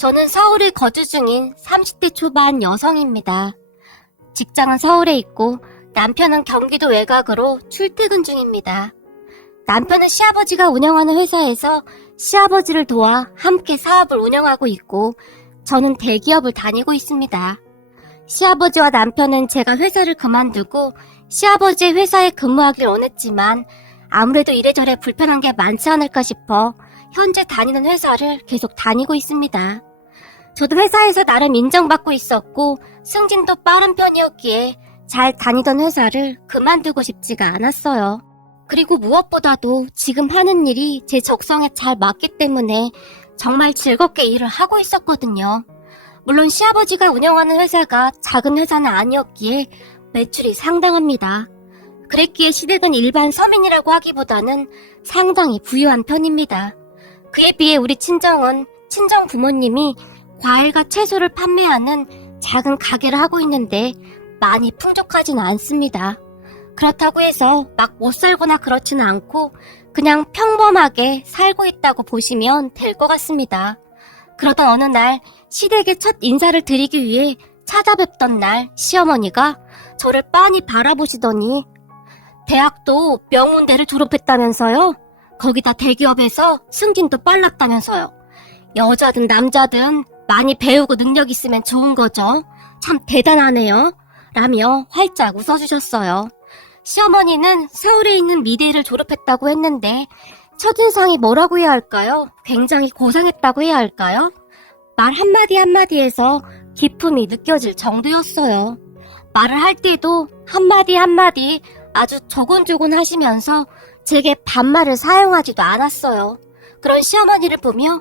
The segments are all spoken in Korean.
저는 서울에 거주 중인 30대 초반 여성입니다. 직장은 서울에 있고 남편은 경기도 외곽으로 출퇴근 중입니다. 남편은 시아버지가 운영하는 회사에서 시아버지를 도와 함께 사업을 운영하고 있고 저는 대기업을 다니고 있습니다. 시아버지와 남편은 제가 회사를 그만두고 시아버지의 회사에 근무하길 원했지만 아무래도 이래저래 불편한 게 많지 않을까 싶어 현재 다니는 회사를 계속 다니고 있습니다. 저도 회사에서 나름 인정받고 있었고 승진도 빠른 편이었기에 잘 다니던 회사를 그만두고 싶지가 않았어요. 그리고 무엇보다도 지금 하는 일이 제 적성에 잘 맞기 때문에 정말 즐겁게 일을 하고 있었거든요. 물론 시아버지가 운영하는 회사가 작은 회사는 아니었기에 매출이 상당합니다. 그랬기에 시댁은 일반 서민이라고 하기보다는 상당히 부유한 편입니다. 그에 비해 우리 친정은 친정 부모님이 과일과 채소를 판매하는 작은 가게를 하고 있는데 많이 풍족하진 않습니다. 그렇다고 해서 막 못 살거나 그렇지는 않고 그냥 평범하게 살고 있다고 보시면 될 것 같습니다. 그러던 어느 날 시댁에 첫 인사를 드리기 위해 찾아뵙던 날 시어머니가 저를 빤히 바라보시더니 대학도 명문대를 졸업했다면서요? 거기다 대기업에서 승진도 빨랐다면서요? 여자든 남자든 많이 배우고 능력 있으면 좋은 거죠. 참 대단하네요. 라며 활짝 웃어주셨어요. 시어머니는 서울에 있는 미대를 졸업했다고 했는데 첫인상이 뭐라고 해야 할까요? 굉장히 고상했다고 해야 할까요? 말 한마디 한마디에서 기품이 느껴질 정도였어요. 말을 할 때도 한마디 한마디 아주 조곤조곤 하시면서 제게 반말을 사용하지도 않았어요. 그런 시어머니를 보며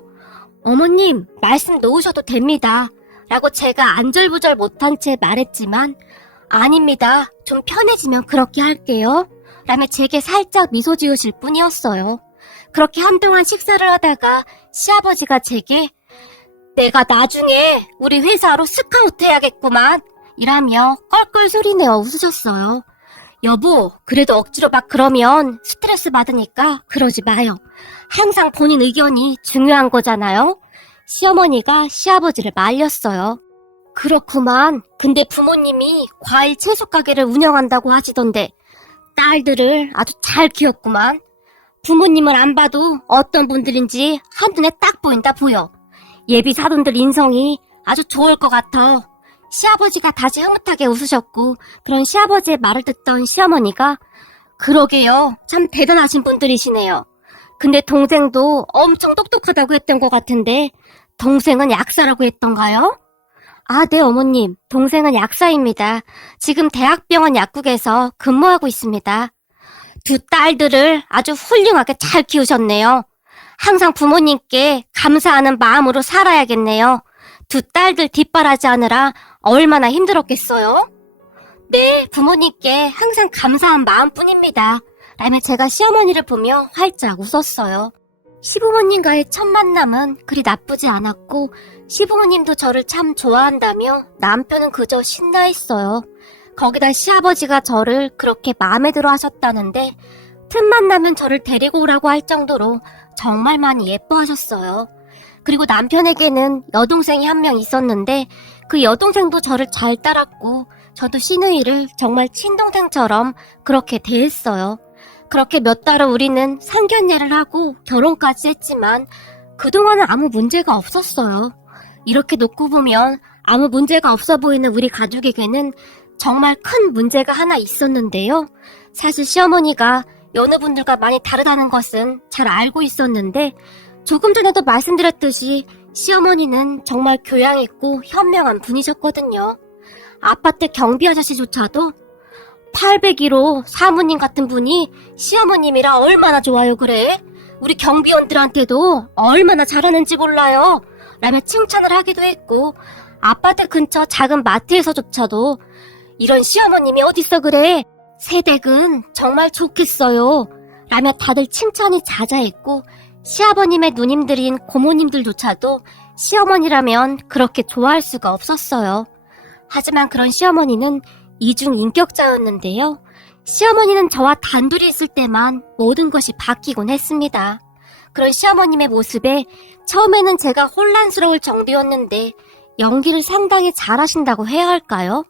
어머님 말씀 놓으셔도 됩니다 라고 제가 안절부절 못한 채 말했지만 아닙니다. 좀 편해지면 그렇게 할게요. 라며 제게 살짝 미소 지으실 뿐이었어요. 그렇게 한동안 식사를 하다가 시아버지가 제게 내가 나중에 우리 회사로 스카우트 해야겠구만 이라며 껄껄 소리내어 웃으셨어요. 여보, 그래도 억지로 막 그러면 스트레스 받으니까 그러지 마요. 항상 본인 의견이 중요한 거잖아요. 시어머니가 시아버지를 말렸어요. 그렇구만. 근데 부모님이 과일 채소 가게를 운영한다고 하시던데 딸들을 아주 잘 키웠구만. 부모님을 안 봐도 어떤 분들인지 한눈에 딱 보인다 보여. 예비 사돈들 인성이 아주 좋을 것 같아. 시아버지가 다시 흐뭇하게 웃으셨고 그런 시아버지의 말을 듣던 시어머니가 그러게요. 참 대단하신 분들이시네요. 근데 동생도 엄청 똑똑하다고 했던 것 같은데 동생은 약사라고 했던가요? 아, 네 어머님. 동생은 약사입니다. 지금 대학병원 약국에서 근무하고 있습니다. 두 딸들을 아주 훌륭하게 잘 키우셨네요. 항상 부모님께 감사하는 마음으로 살아야겠네요. 두 딸들 뒷바라지하느라 얼마나 힘들었겠어요? 네, 부모님께 항상 감사한 마음뿐입니다. 라며 제가 시어머니를 보며 활짝 웃었어요. 시부모님과의 첫 만남은 그리 나쁘지 않았고 시부모님도 저를 참 좋아한다며 남편은 그저 신나했어요. 거기다 시아버지가 저를 그렇게 마음에 들어 하셨다는데 틈만 나면 저를 데리고 오라고 할 정도로 정말 많이 예뻐하셨어요. 그리고 남편에게는 여동생이 한 명 있었는데 그 여동생도 저를 잘 따랐고 저도 시누이를 정말 친동생처럼 그렇게 대했어요. 그렇게 몇 달을 우리는 상견례를 하고 결혼까지 했지만 그동안은 아무 문제가 없었어요. 이렇게 놓고 보면 아무 문제가 없어 보이는 우리 가족에게는 정말 큰 문제가 하나 있었는데요. 사실 시어머니가 여느 분들과 많이 다르다는 것은 잘 알고 있었는데 조금 전에도 말씀드렸듯이 시어머니는 정말 교양 있고 현명한 분이셨거든요. 아파트 경비 아저씨조차도 801호 사모님 같은 분이 시어머님이라 얼마나 좋아요 그래? 우리 경비원들한테도 얼마나 잘하는지 몰라요. 라며 칭찬을 하기도 했고 아파트 근처 작은 마트에서조차도 이런 시어머님이 어딨어 그래? 새댁은 정말 좋겠어요. 라며 다들 칭찬이 자자했고 시아버님의 누님들인 고모님들조차도 시어머니라면 그렇게 좋아할 수가 없었어요. 하지만 그런 시어머니는 이중인격자였는데요. 시어머니는 저와 단둘이 있을 때만 모든 것이 바뀌곤 했습니다. 그런 시어머님의 모습에 처음에는 제가 혼란스러울 정도였는데 연기를 상당히 잘하신다고 해야 할까요?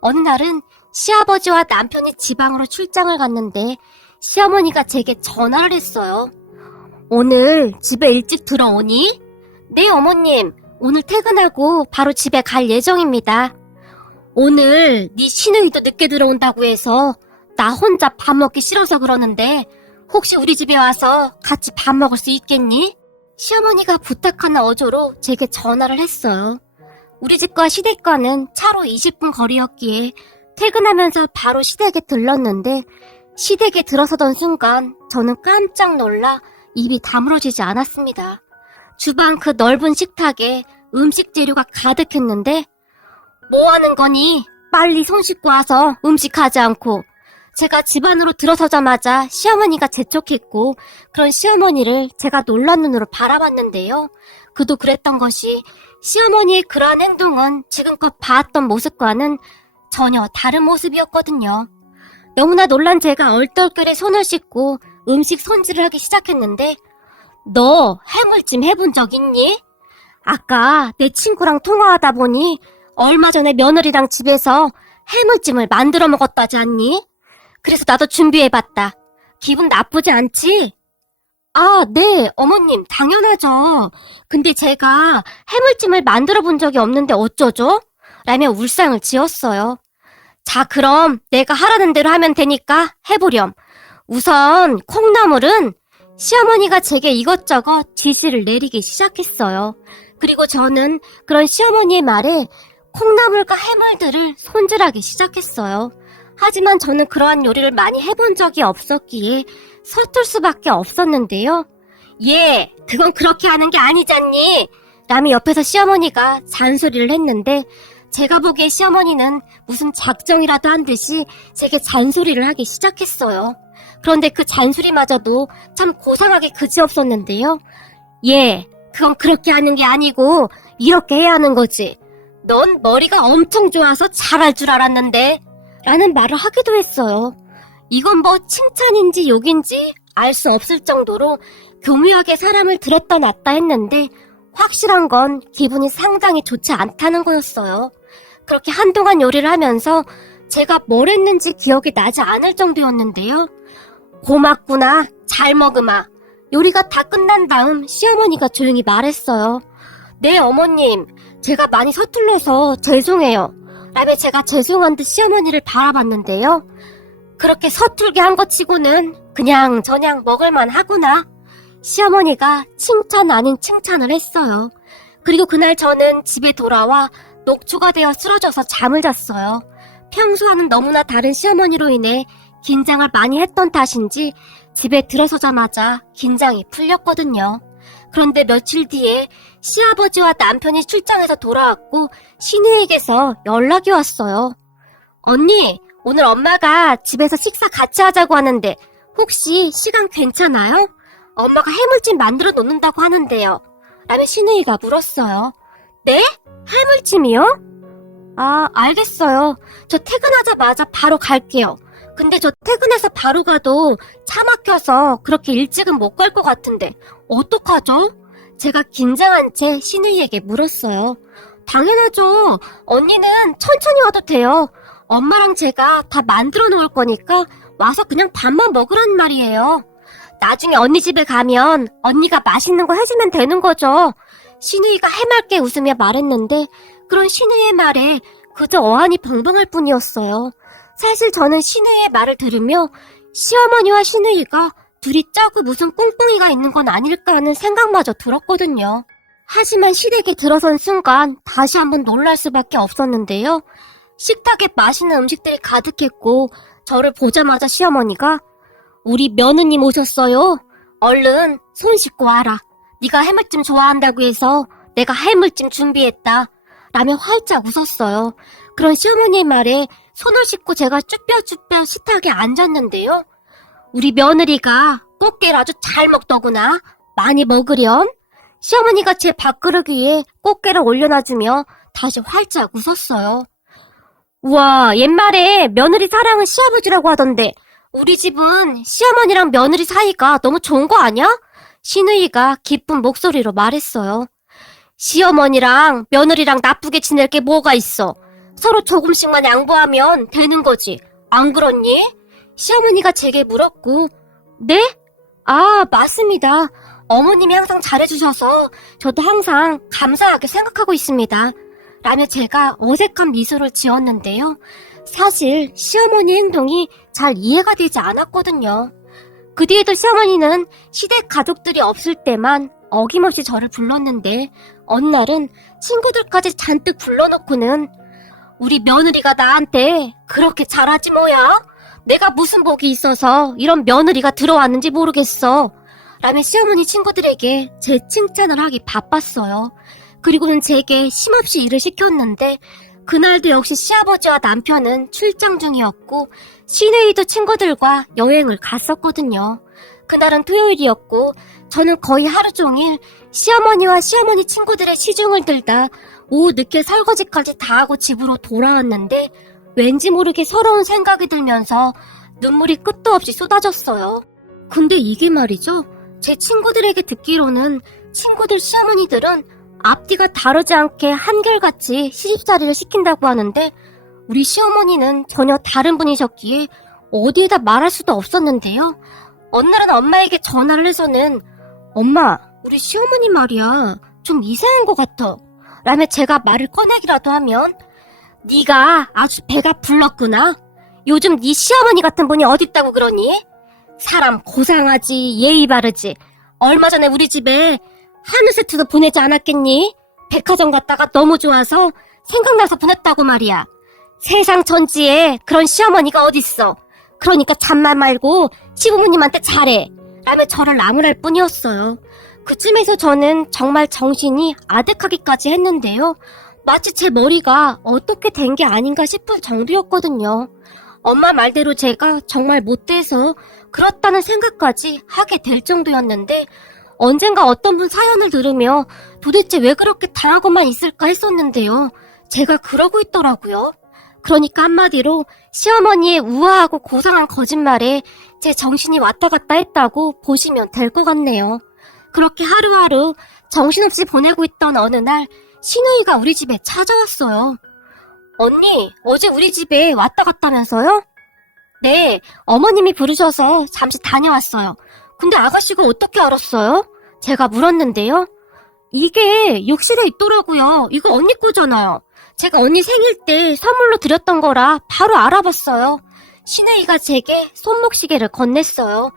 어느 날은 시아버지와 남편이 지방으로 출장을 갔는데 시어머니가 제게 전화를 했어요. 오늘 집에 일찍 들어오니? 네, 어머님. 오늘 퇴근하고 바로 집에 갈 예정입니다. 오늘 네 시누이도 늦게 들어온다고 해서 나 혼자 밥 먹기 싫어서 그러는데 혹시 우리 집에 와서 같이 밥 먹을 수 있겠니? 시어머니가 부탁하는 어조로 제게 전화를 했어요. 우리 집과 시댁과는 차로 20분 거리였기에 퇴근하면서 바로 시댁에 들렀는데 시댁에 들어서던 순간 저는 깜짝 놀라 입이 다물어지지 않았습니다. 주방 그 넓은 식탁에 음식 재료가 가득했는데 뭐 하는 거니? 빨리 손 씻고 와서 음식하지 않고. 제가 집 안으로 들어서자마자 시어머니가 재촉했고 그런 시어머니를 제가 놀란 눈으로 바라봤는데요. 그도 그랬던 것이 시어머니의 그러한 행동은 지금껏 봐왔던 모습과는 전혀 다른 모습이었거든요. 너무나 놀란 제가 얼떨결에 손을 씻고 음식 손질을 하기 시작했는데 너 해물찜 해본 적 있니? 아까 내 친구랑 통화하다 보니 얼마 전에 며느리랑 집에서 해물찜을 만들어 먹었다지 않니? 그래서 나도 준비해봤다. 기분 나쁘지 않지? 아, 네, 어머님, 당연하죠. 근데 제가 해물찜을 만들어 본 적이 없는데 어쩌죠? 라며 울상을 지었어요. 자, 그럼 내가 하라는 대로 하면 되니까 해보렴. 우선 콩나물은 시어머니가 제게 이것저것 지시를 내리기 시작했어요. 그리고 저는 그런 시어머니의 말에 콩나물과 해물들을 손질하기 시작했어요. 하지만 저는 그러한 요리를 많이 해본 적이 없었기에 서툴 수밖에 없었는데요. 예, 그건 그렇게 하는 게 아니잖니? 라며 옆에서 시어머니가 잔소리를 했는데 제가 보기에 시어머니는 무슨 작정이라도 한 듯이 제게 잔소리를 하기 시작했어요. 그런데 그 잔소리마저도 참 고상하게 그지없었는데요. 예, 그건 그렇게 하는 게 아니고 이렇게 해야 하는 거지. 넌 머리가 엄청 좋아서 잘할 줄 알았는데 라는 말을 하기도 했어요. 이건 뭐 칭찬인지 욕인지 알 수 없을 정도로 교묘하게 사람을 들었다 놨다 했는데 확실한 건 기분이 상당히 좋지 않다는 거였어요. 그렇게 한동안 요리를 하면서 제가 뭘 했는지 기억이 나지 않을 정도였는데요. 고맙구나, 잘 먹으마. 요리가 다 끝난 다음 시어머니가 조용히 말했어요. 네, 어머님, 제가 많이 서툴러서 죄송해요. 라며 제가 죄송한 듯 시어머니를 바라봤는데요. 그렇게 서툴게 한 것 치고는 그냥 저냥 먹을만 하구나. 시어머니가 칭찬 아닌 칭찬을 했어요. 그리고 그날 저는 집에 돌아와 녹초가 되어 쓰러져서 잠을 잤어요. 평소와는 너무나 다른 시어머니로 인해 긴장을 많이 했던 탓인지 집에 들어서자마자 긴장이 풀렸거든요. 그런데 며칠 뒤에 시아버지와 남편이 출장해서 돌아왔고 시누이에게서 연락이 왔어요. 언니, 오늘 엄마가 집에서 식사 같이 하자고 하는데 혹시 시간 괜찮아요? 엄마가 해물찜 만들어 놓는다고 하는데요. 라며 시누이가 물었어요. 네? 해물찜이요? 아, 알겠어요. 저 퇴근하자마자 바로 갈게요. 근데 저 퇴근해서 바로 가도 차 막혀서 그렇게 일찍은 못 갈 것 같은데 어떡하죠? 제가 긴장한 채 시누이에게 물었어요. 당연하죠. 언니는 천천히 와도 돼요. 엄마랑 제가 다 만들어 놓을 거니까 와서 그냥 밥만 먹으라는 말이에요. 나중에 언니 집에 가면 언니가 맛있는 거 해주면 되는 거죠. 시누이가 해맑게 웃으며 말했는데 그런 시누이의 말에 그저 어안이 벙벙할 뿐이었어요. 사실 저는 시누이의 말을 들으며 시어머니와 시누이가 둘이 짜고 무슨 꿍꿍이가 있는 건 아닐까 하는 생각마저 들었거든요. 하지만 시댁에 들어선 순간 다시 한번 놀랄 수밖에 없었는데요. 식탁에 맛있는 음식들이 가득했고 저를 보자마자 시어머니가 우리 며느님 오셨어요. 얼른 손 씻고 와라. 네가 해물찜 좋아한다고 해서 내가 해물찜 준비했다. 라며 활짝 웃었어요. 그런 시어머니의 말에 손을 씻고 제가 쭈뼛쭈뼛 식탁에 앉았는데요. 우리 며느리가 꽃게를 아주 잘 먹더구나. 많이 먹으렴. 시어머니가 제 밥그릇 위에 꽃게를 올려놔주며 다시 활짝 웃었어요. 우와, 옛말에 며느리 사랑은 시아버지라고 하던데 우리 집은 시어머니랑 며느리 사이가 너무 좋은 거 아니야? 신우이가 기쁜 목소리로 말했어요. 시어머니랑 며느리랑 나쁘게 지낼 게 뭐가 있어. 서로 조금씩만 양보하면 되는 거지. 안 그렇니? 시어머니가 제게 물었고, 네? 아, 맞습니다. 어머님이 항상 잘해주셔서 저도 항상 감사하게 생각하고 있습니다. 라며 제가 어색한 미소를 지었는데요. 사실 시어머니 행동이 잘 이해가 되지 않았거든요. 그 뒤에도 시어머니는 시댁 가족들이 없을 때만 어김없이 저를 불렀는데 어느 날은 친구들까지 잔뜩 불러놓고는 우리 며느리가 나한테 그렇게 잘하지 뭐야? 내가 무슨 복이 있어서 이런 며느리가 들어왔는지 모르겠어. 라며 시어머니 친구들에게 제 칭찬을 하기 바빴어요. 그리고는 제게 힘없이 일을 시켰는데 그날도 역시 시아버지와 남편은 출장 중이었고 시내이도 친구들과 여행을 갔었거든요. 그날은 토요일이었고 저는 거의 하루 종일 시어머니와 시어머니 친구들의 시중을 들다 오후 늦게 설거지까지 다 하고 집으로 돌아왔는데 왠지 모르게 서러운 생각이 들면서 눈물이 끝도 없이 쏟아졌어요. 근데 이게 말이죠. 제 친구들에게 듣기로는 친구들 시어머니들은 앞뒤가 다르지 않게 한결같이 시집살이를 시킨다고 하는데 우리 시어머니는 전혀 다른 분이셨기에 어디에다 말할 수도 없었는데요. 어느 날은 엄마에게 전화를 해서는 엄마, 우리 시어머니 말이야. 좀 이상한 것 같아. 라며 제가 말을 꺼내기라도 하면 네가 아주 배가 불렀구나. 요즘 네 시어머니 같은 분이 어딨다고 그러니? 사람 고상하지 예의 바르지. 얼마 전에 우리 집에 한우 세트도 보내지 않았겠니? 백화점 갔다가 너무 좋아서 생각나서 보냈다고 말이야. 세상 천지에 그런 시어머니가 어딨어. 그러니까 잔말 말고 시부모님한테 잘해. 라며 저를 나무랄 뿐이었어요. 그쯤에서 저는 정말 정신이 아득하기까지 했는데요. 마치 제 머리가 어떻게 된 게 아닌가 싶을 정도였거든요. 엄마 말대로 제가 정말 못돼서 그렇다는 생각까지 하게 될 정도였는데 언젠가 어떤 분 사연을 들으며 도대체 왜 그렇게 당하고만 있을까 했었는데요. 제가 그러고 있더라고요. 그러니까 한마디로 시어머니의 우아하고 고상한 거짓말에 제 정신이 왔다 갔다 했다고 보시면 될 것 같네요. 그렇게 하루하루 정신없이 보내고 있던 어느 날 신우이가 우리 집에 찾아왔어요. 언니, 어제 우리 집에 왔다 갔다면서요? 네, 어머님이 부르셔서 잠시 다녀왔어요. 근데 아가씨가 어떻게 알았어요? 제가 물었는데요. 이게 욕실에 있더라고요. 이거 언니 거잖아요. 제가 언니 생일 때 선물로 드렸던 거라 바로 알아봤어요. 신우이가 제게 손목시계를 건넸어요.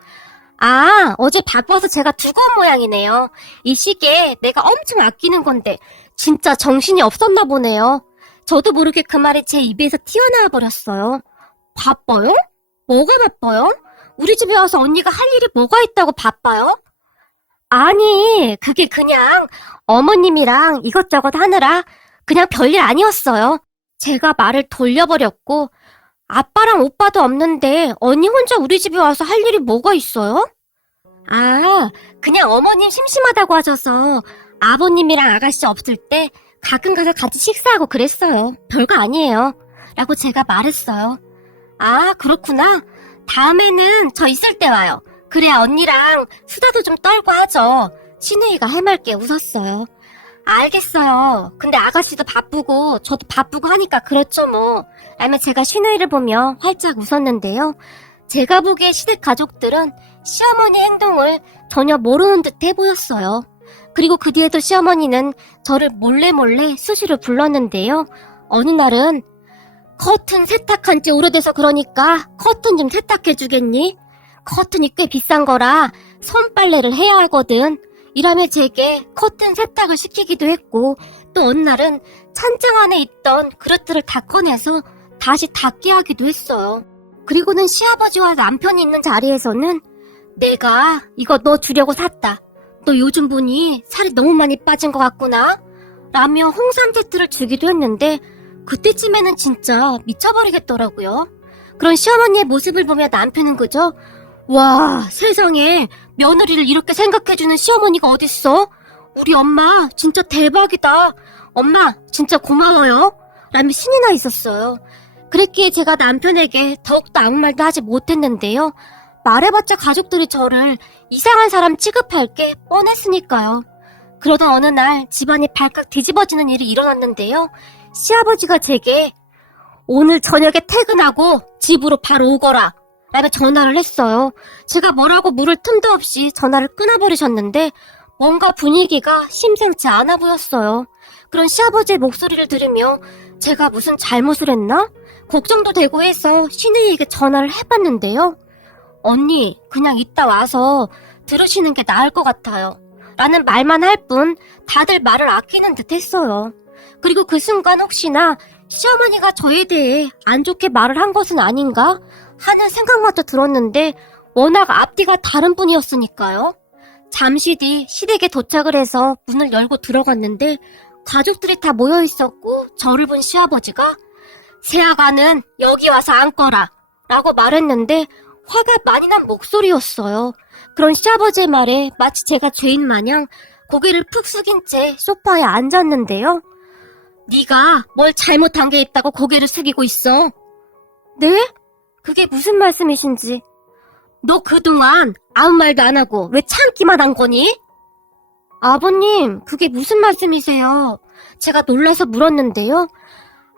아, 어제 바빠서 제가 두고 온 모양이네요. 이 시계 내가 엄청 아끼는 건데 진짜 정신이 없었나 보네요. 저도 모르게 그 말이 제 입에서 튀어나와 버렸어요. 바빠요? 뭐가 바빠요? 우리 집에 와서 언니가 할 일이 뭐가 있다고 바빠요? 아니, 그게 그냥 어머님이랑 이것저것 하느라 그냥 별일 아니었어요. 제가 말을 돌려버렸고 아빠랑 오빠도 없는데 언니 혼자 우리 집에 와서 할 일이 뭐가 있어요? 아, 그냥 어머님 심심하다고 하셔서 아버님이랑 아가씨 없을 때 가끔 가서 같이 식사하고 그랬어요. 별거 아니에요. 라고 제가 말했어요. 아, 그렇구나. 다음에는 저 있을 때 와요. 그래야 언니랑 수다도 좀 떨고 하죠. 신우이가 해맑게 웃었어요. 알겠어요. 근데 아가씨도 바쁘고 저도 바쁘고 하니까 그렇죠 뭐. 라며 제가 신우이를 보며 활짝 웃었는데요. 제가 보기에 시댁 가족들은 시어머니 행동을 전혀 모르는 듯해 보였어요. 그리고 그 뒤에도 시어머니는 저를 몰래 수시로 불렀는데요. 어느 날은 커튼 세탁한 지 오래돼서 그러니까 커튼 좀 세탁해주겠니? 커튼이 꽤 비싼 거라 손빨래를 해야 하거든. 이라며 제게 커튼 세탁을 시키기도 했고 또 어느 날은 찬장 안에 있던 그릇들을 다 꺼내서 다시 닦게 하기도 했어요. 그리고는 시아버지와 남편이 있는 자리에서는 내가 이거 너 주려고 샀다. 너 요즘 보니 살이 너무 많이 빠진 것 같구나? 라며 홍삼 세트를 주기도 했는데 그때쯤에는 진짜 미쳐버리겠더라고요. 그런 시어머니의 모습을 보며 남편은 그저 와, 세상에 며느리를 이렇게 생각해주는 시어머니가 어딨어? 우리 엄마 진짜 대박이다. 엄마 진짜 고마워요. 라며 신이 나 있었어요. 그랬기에 제가 남편에게 더욱더 아무 말도 하지 못했는데요. 말해봤자 가족들이 저를 이상한 사람 취급할 게 뻔했으니까요. 그러던 어느 날 집안이 발칵 뒤집어지는 일이 일어났는데요. 시아버지가 제게 오늘 저녁에 퇴근하고 집으로 바로 오거라 라며 전화를 했어요. 제가 뭐라고 물을 틈도 없이 전화를 끊어버리셨는데 뭔가 분위기가 심상치 않아 보였어요. 그런 시아버지의 목소리를 들으며 제가 무슨 잘못을 했나? 걱정도 되고 해서 시누이에게 전화를 해봤는데요. 언니, 그냥 이따 와서 들으시는 게 나을 것 같아요. 라는 말만 할 뿐 다들 말을 아끼는 듯 했어요. 그리고 그 순간 혹시나 시어머니가 저에 대해 안 좋게 말을 한 것은 아닌가 하는 생각마저 들었는데 워낙 앞뒤가 다른 분이었으니까요. 잠시 뒤 시댁에 도착을 해서 문을 열고 들어갔는데 가족들이 다 모여 있었고 저를 본 시아버지가 새아가는 여기 와서 앉거라 라고 말했는데 화가 많이 난 목소리였어요. 그런 시아버지의 말에 마치 제가 죄인 마냥 고개를 푹 숙인 채 소파에 앉았는데요. 네가 뭘 잘못한 게 있다고 고개를 숙이고 있어? 네? 그게 무슨 말씀이신지. 너 그동안 아무 말도 안 하고 왜 참기만 한 거니? 아버님, 그게 무슨 말씀이세요? 제가 놀라서 물었는데요.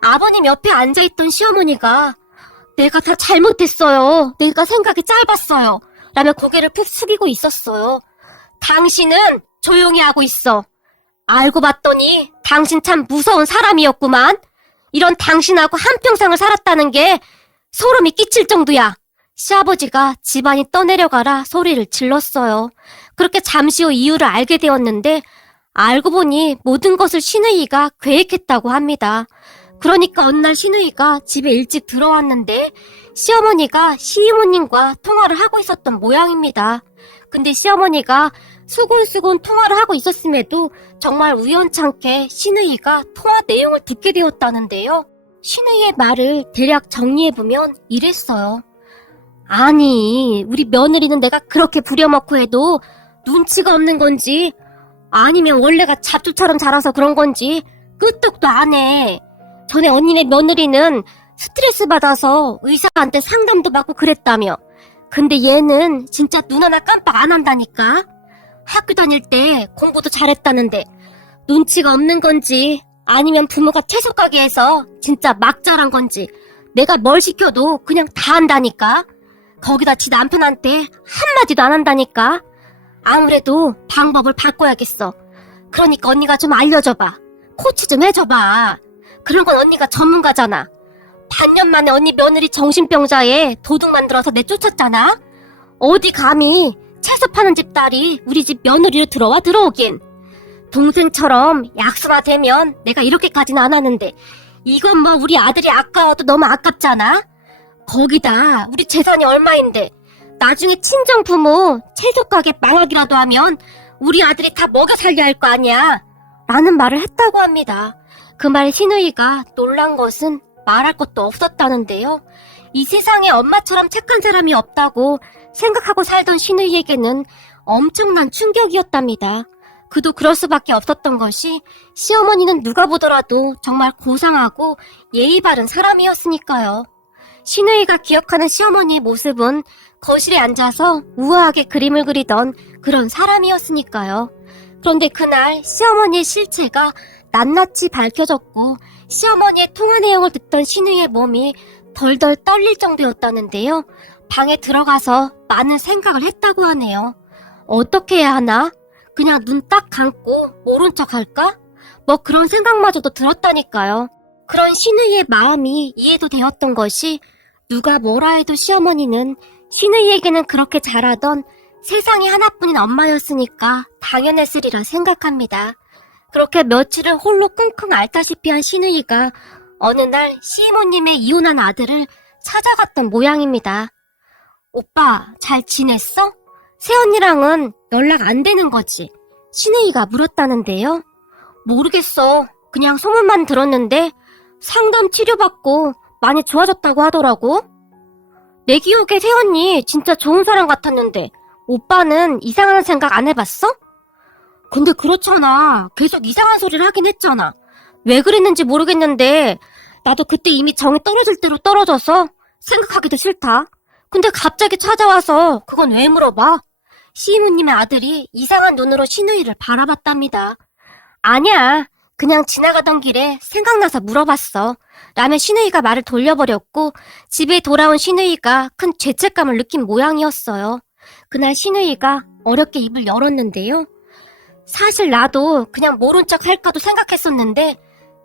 아버님 옆에 앉아있던 시어머니가 내가 다 잘못했어요. 내가 생각이 짧았어요. 라며 고개를 푹 숙이고 있었어요. 당신은 조용히 하고 있어. 알고 봤더니 당신 참 무서운 사람이었구만. 이런 당신하고 한평생을 살았다는 게 소름이 끼칠 정도야. 시아버지가 집안이 떠내려가라 소리를 질렀어요. 그렇게 잠시 후 이유를 알게 되었는데 알고 보니 모든 것을 시누이가 계획했다고 합니다. 그러니까 어느 날 시누이가 집에 일찍 들어왔는데 시어머니가 시이모님과 통화를 하고 있었던 모양입니다. 근데 시어머니가 수곤수곤 통화를 하고 있었음에도 정말 우연찮게 시누이가 통화 내용을 듣게 되었다는데요. 시누이의 말을 대략 정리해보면 이랬어요. 아니, 우리 며느리는 내가 그렇게 부려먹고 해도 눈치가 없는 건지 아니면 원래가 잡초처럼 자라서 그런 건지 끄떡도 안 해. 전에 언니네 며느리는 스트레스 받아서 의사한테 상담도 받고 그랬다며. 근데 얘는 진짜 눈 하나 깜빡 안 한다니까. 학교 다닐 때 공부도 잘했다는데 눈치가 없는 건지 아니면 부모가 채소 가게에서 진짜 막 자란 건지 내가 뭘 시켜도 그냥 다 한다니까. 거기다 지 남편한테 한마디도 안 한다니까. 아무래도 방법을 바꿔야겠어. 그러니까 언니가 좀 알려줘봐. 코치 좀 해줘봐. 그런 건 언니가 전문가잖아. 반년 만에 언니 며느리 정신병자에 도둑 만들어서 내쫓았잖아. 어디 감히 채소 파는 집 딸이 우리 집 며느리로 들어오긴. 동생처럼 약수가 되면 내가 이렇게까지는 안 하는데 이건 뭐 우리 아들이 아까워도 너무 아깝잖아. 거기다 우리 재산이 얼마인데 나중에 친정 부모 채소 가게 망하기라도 하면 우리 아들이 다 먹여 살려야 할 거 아니야. 라는 말을 했다고 합니다. 그 말에 시누이가 놀란 것은 말할 것도 없었다는데요. 이 세상에 엄마처럼 착한 사람이 없다고 생각하고 살던 시누이에게는 엄청난 충격이었답니다. 그도 그럴 수밖에 없었던 것이 시어머니는 누가 보더라도 정말 고상하고 예의 바른 사람이었으니까요. 시누이가 기억하는 시어머니의 모습은 거실에 앉아서 우아하게 그림을 그리던 그런 사람이었으니까요. 그런데 그날 시어머니의 실체가 낱낱이 밝혀졌고 시어머니의 통화 내용을 듣던 시누이의 몸이 덜덜 떨릴 정도였다는데요. 방에 들어가서 많은 생각을 했다고 하네요. 어떻게 해야 하나? 그냥 눈 딱 감고 모른 척 할까? 뭐 그런 생각마저도 들었다니까요. 그런 시누이의 마음이 이해도 되었던 것이 누가 뭐라 해도 시어머니는 시누이에게는 그렇게 잘하던 세상에 하나뿐인 엄마였으니까 당연했으리라 생각합니다. 그렇게 며칠을 홀로 끙끙 앓다시피 한 시누이가 어느 날 시이모님의 이혼한 아들을 찾아갔던 모양입니다. 오빠, 잘 지냈어? 새언니랑은 연락 안 되는 거지? 시누이가 물었다는데요. 모르겠어. 그냥 소문만 들었는데 상담 치료받고 많이 좋아졌다고 하더라고. 내 기억에 새언니 진짜 좋은 사람 같았는데 오빠는 이상한 생각 안 해봤어? 근데 그렇잖아. 계속 이상한 소리를 하긴 했잖아. 왜 그랬는지 모르겠는데 나도 그때 이미 정이 떨어질 대로 떨어져서 생각하기도 싫다. 근데 갑자기 찾아와서 그건 왜 물어봐? 시이모님의 아들이 이상한 눈으로 신우이를 바라봤답니다. 아니야. 그냥 지나가던 길에 생각나서 물어봤어. 라며 신우이가 말을 돌려버렸고 집에 돌아온 신우이가 큰 죄책감을 느낀 모양이었어요. 그날 신우이가 어렵게 입을 열었는데요. 사실 나도 그냥 모른 척 할까도 생각했었는데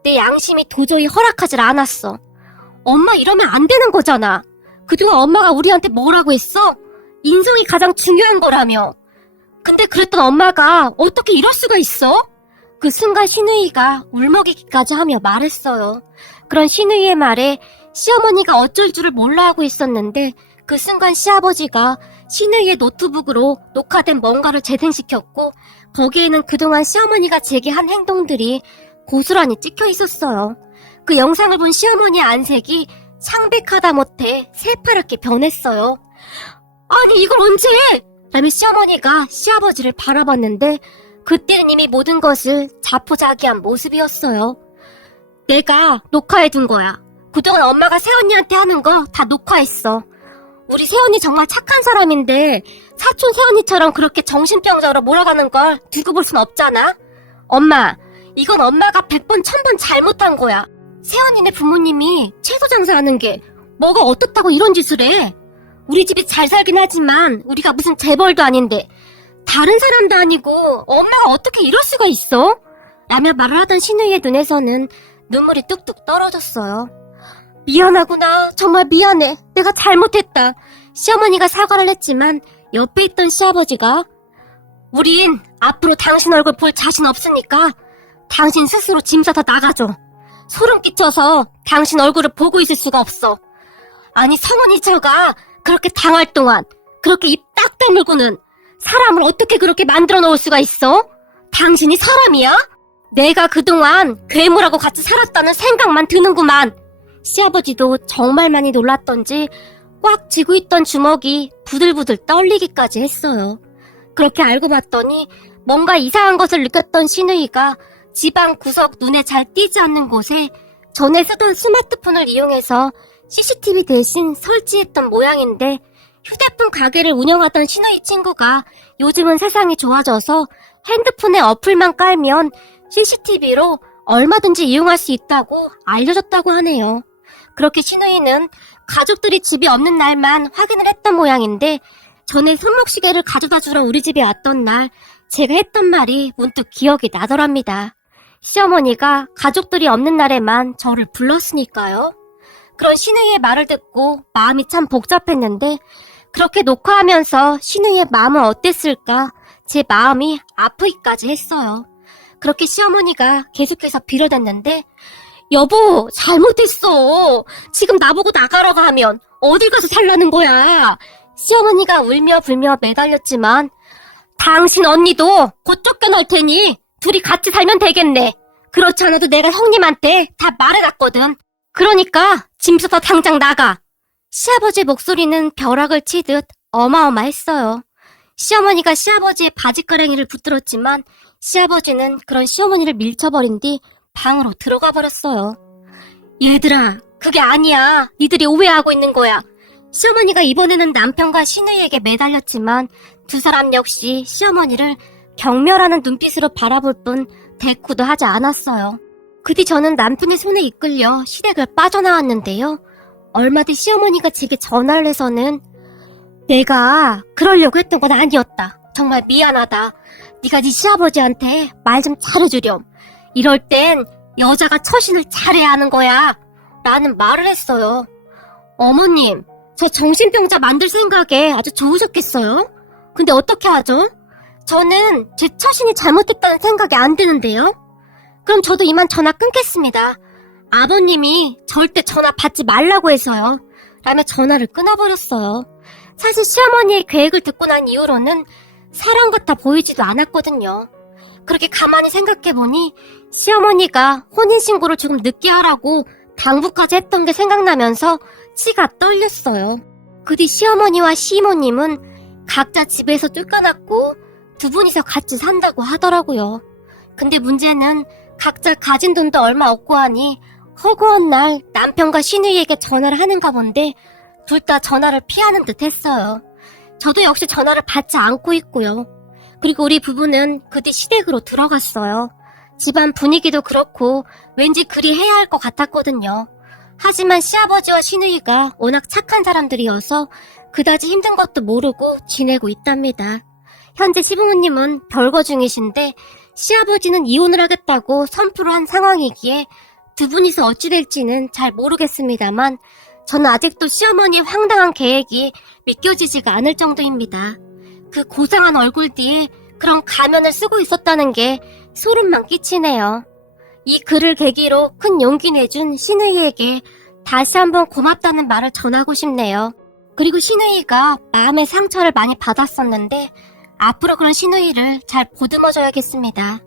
내 양심이 도저히 허락하질 않았어. 엄마 이러면 안 되는 거잖아. 그동안 엄마가 우리한테 뭐라고 했어? 인성이 가장 중요한 거라며. 근데 그랬던 엄마가 어떻게 이럴 수가 있어? 그 순간 신우이가 울먹이기까지 하며 말했어요. 그런 신우이의 말에 시어머니가 어쩔 줄을 몰라 하고 있었는데 그 순간 시아버지가 신우이의 노트북으로 녹화된 뭔가를 재생시켰고 거기에는 그동안 시어머니가 제기한 행동들이 고스란히 찍혀 있었어요. 그 영상을 본 시어머니의 안색이 창백하다 못해 새파랗게 변했어요. 아니 이걸 언제 해? 라며 시어머니가 시아버지를 바라봤는데 그때는 이미 모든 것을 자포자기한 모습이었어요. 내가 녹화해둔 거야. 그동안 엄마가 새언니한테 하는 거 다 녹화했어. 우리 새언니 정말 착한 사람인데 사촌 새언니처럼 그렇게 정신병자로 몰아가는 걸 두고 볼 순 없잖아. 엄마, 이건 엄마가 100번 1000번 잘못한 거야. 새언니네 부모님이 채소 장사하는 게 뭐가 어떻다고 이런 짓을 해. 우리 집이 잘 살긴 하지만 우리가 무슨 재벌도 아닌데 다른 사람도 아니고 엄마가 어떻게 이럴 수가 있어? 라며 말을 하던 신우이의 눈에서는 눈물이 뚝뚝 떨어졌어요. 미안하구나. 정말 미안해. 내가 잘못했다. 시어머니가 사과를 했지만 옆에 있던 시아버지가 우린 앞으로 당신 얼굴 볼 자신 없으니까 당신 스스로 짐 싸서 나가줘. 소름 끼쳐서 당신 얼굴을 보고 있을 수가 없어. 아니 성원이 저가 그렇게 당할 동안 그렇게 입 딱 다물고는 사람을 어떻게 그렇게 만들어 놓을 수가 있어? 당신이 사람이야? 내가 그동안 괴물하고 같이 살았다는 생각만 드는구만. 시아버지도 정말 많이 놀랐던지 꽉 쥐고 있던 주먹이 부들부들 떨리기까지 했어요. 그렇게 알고 봤더니 뭔가 이상한 것을 느꼈던 신우이가 집안 구석 눈에 잘 띄지 않는 곳에 전에 쓰던 스마트폰을 이용해서 CCTV 대신 설치했던 모양인데 휴대폰 가게를 운영하던 신우이 친구가 요즘은 세상이 좋아져서 핸드폰에 어플만 깔면 CCTV로 얼마든지 이용할 수 있다고 알려줬다고 하네요. 그렇게 신우이는 가족들이 집이 없는 날만 확인을 했던 모양인데 전에 손목시계를 가져다 주러 우리 집에 왔던 날 제가 했던 말이 문득 기억이 나더랍니다. 시어머니가 가족들이 없는 날에만 저를 불렀으니까요. 그런 신우이의 말을 듣고 마음이 참 복잡했는데 그렇게 녹화하면서 신우이의 마음은 어땠을까 제 마음이 아프기까지 했어요. 그렇게 시어머니가 계속해서 빌어댔는데 여보 잘못했어. 지금 나보고 나가라고 하면 어딜 가서 살라는 거야. 시어머니가 울며 불며 매달렸지만 당신 언니도 곧 쫓겨날 테니 둘이 같이 살면 되겠네. 그렇지 않아도 내가 형님한테 다 말해놨거든. 그러니까 짐 싸서 당장 나가. 시아버지의 목소리는 벼락을 치듯 어마어마했어요. 시어머니가 시아버지의 바지가랭이를 붙들었지만 시아버지는 그런 시어머니를 밀쳐버린 뒤 방으로 들어가 버렸어요. 얘들아, 그게 아니야. 니들이 오해하고 있는 거야. 시어머니가 이번에는 남편과 신우이에게 매달렸지만 두 사람 역시 시어머니를 경멸하는 눈빛으로 바라볼 뿐 대꾸도 하지 않았어요. 그 뒤 저는 남편의 손에 이끌려 시댁을 빠져나왔는데요. 얼마 뒤 시어머니가 제게 전화를 해서는 내가 그러려고 했던 건 아니었다. 정말 미안하다. 네가 네 시아버지한테 말 좀 잘해주렴. 이럴 땐 여자가 처신을 잘해야 하는 거야. 라는 말을 했어요. 어머님, 저 정신병자 만들 생각에 아주 좋으셨겠어요? 근데 어떻게 하죠? 저는 제 처신이 잘못했다는 생각이 안 드는데요. 그럼 저도 이만 전화 끊겠습니다. 아버님이 절대 전화 받지 말라고 해서요. 라며 전화를 끊어버렸어요. 사실 시어머니의 계획을 듣고 난 이후로는 사람 같아 보이지도 않았거든요. 그렇게 가만히 생각해보니 시어머니가 혼인신고를 조금 늦게 하라고 당부까지 했던 게 생각나면서 치가 떨렸어요. 그 뒤 시어머니와 시이모님은 각자 집에서 쫓겨났고 두 분이서 같이 산다고 하더라고요. 근데 문제는 각자 가진 돈도 얼마 없고 하니 허구한 날 남편과 신우이에게 전화를 하는가 본데 둘 다 전화를 피하는 듯 했어요. 저도 역시 전화를 받지 않고 있고요. 그리고 우리 부부는 그 뒤 시댁으로 들어갔어요. 집안 분위기도 그렇고 왠지 그리 해야 할 것 같았거든요. 하지만 시아버지와 시누이가 워낙 착한 사람들이어서 그다지 힘든 것도 모르고 지내고 있답니다. 현재 시부모님은 별거 중이신데 시아버지는 이혼을 하겠다고 선포를 한 상황이기에 두 분이서 어찌 될지는 잘 모르겠습니다만 저는 아직도 시어머니의 황당한 계획이 믿겨지지가 않을 정도입니다. 그 고상한 얼굴 뒤에 그런 가면을 쓰고 있었다는 게 소름만 끼치네요. 이 글을 계기로 큰 용기 내준 시누이에게 다시 한번 고맙다는 말을 전하고 싶네요. 그리고 시누이가 마음의 상처를 많이 받았었는데 앞으로 그런 시누이를 잘 보듬어줘야겠습니다.